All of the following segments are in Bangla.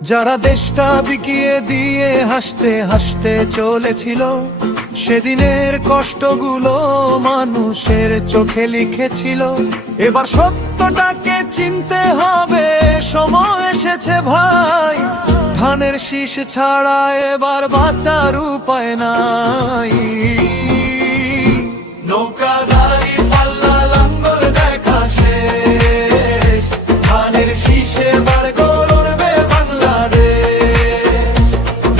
যারা দেশটা বিকিয়ে দিয়ে হাসতে হাসতে চলেছিল, সেদিনের কষ্টগুলো মানুষের চোখে লিখেছিল। এবার সত্যটাকে চিনতে হবে, সময় এসেছে ভাই। ধানের শীষ ছাড়া এবার বাঁচার উপায় নাই। নৌকাদারি পাল্লা লাঙ্গল দেখা শেষ, ধানের শীষে এবার গড়বে বাংলাদেশ।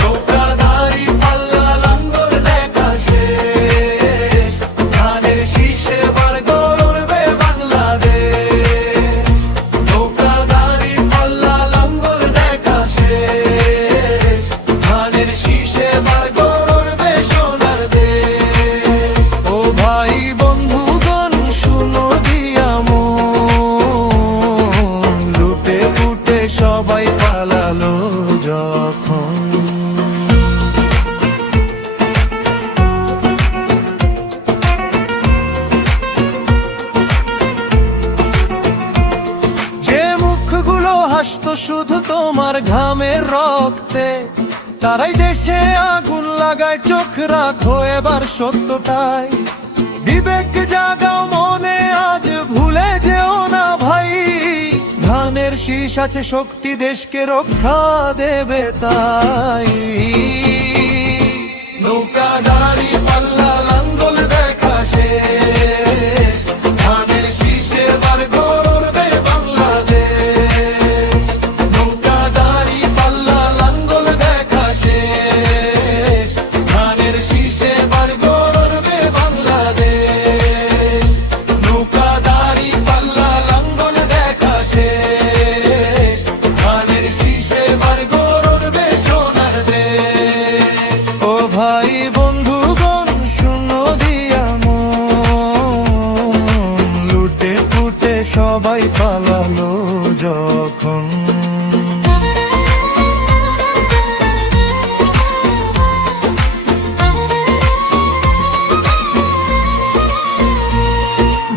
নৌকাদারি পাল্লা লাঙ্গল দেখা শেষ, ধানের শীষে এবার গড়বে বাংলাদেশ। নৌকাদারি পাল্লা লাঙ্গল দেখা শেষ, ধানের শীষে এবার গড়বে সোনার দেশ। ও ভাই বন্ধুগণ শুনো দিয়া মন, লুটে পুটে সবাই পালালো যখন। যে মুখগুলো হাসতো শুধু তোমার ঘামের রক্তে, তারাই দেশে আগুন লাগায়। চোখ রাখো এবার সত্যটাই, বিবেক জাগাও মনে, আজ ভুলে যেও না ভাই। ধানের শীষ আছে শক্তি, দেশকে রক্ষা দেবে তাই। নৌকাদারি পাল্লা লাঙ্গল দেখা শেষ, ধানের শীষে এবার গড়বে বাংলাদেশ। নৌকাদারি পাল্লা লাঙ্গল দেখা শেষ, ধানের শীষে এবার গড়বে বাংলাদেশ। নৌকাদারি পাল্লা লাঙ্গল দেখা শেষ, ধানের শীষে এবার গড়বে সোনার দেশ। ও ভাই বন্ধুগণ শুনো দিয়া মন, লুটে পুটে সবাই পালালো যখন।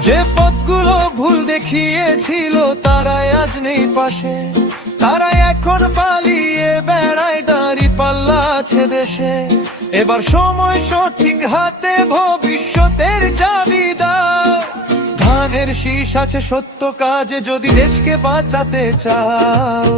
যে পথগুলো ভুল দেখিয়েছিল তারাই আজ নেই পাশে, তারাই এখন পালিয়ে বেড়ায়। দাঁড়ি পাল্লা আছে দেশে, এবার সময় সঠিক হাতে, ভবিষ্যতের চাবি দাও। ধানের শীষ আছে সত্য কাজে, যদি দেশকে বাঁচাতে চাও।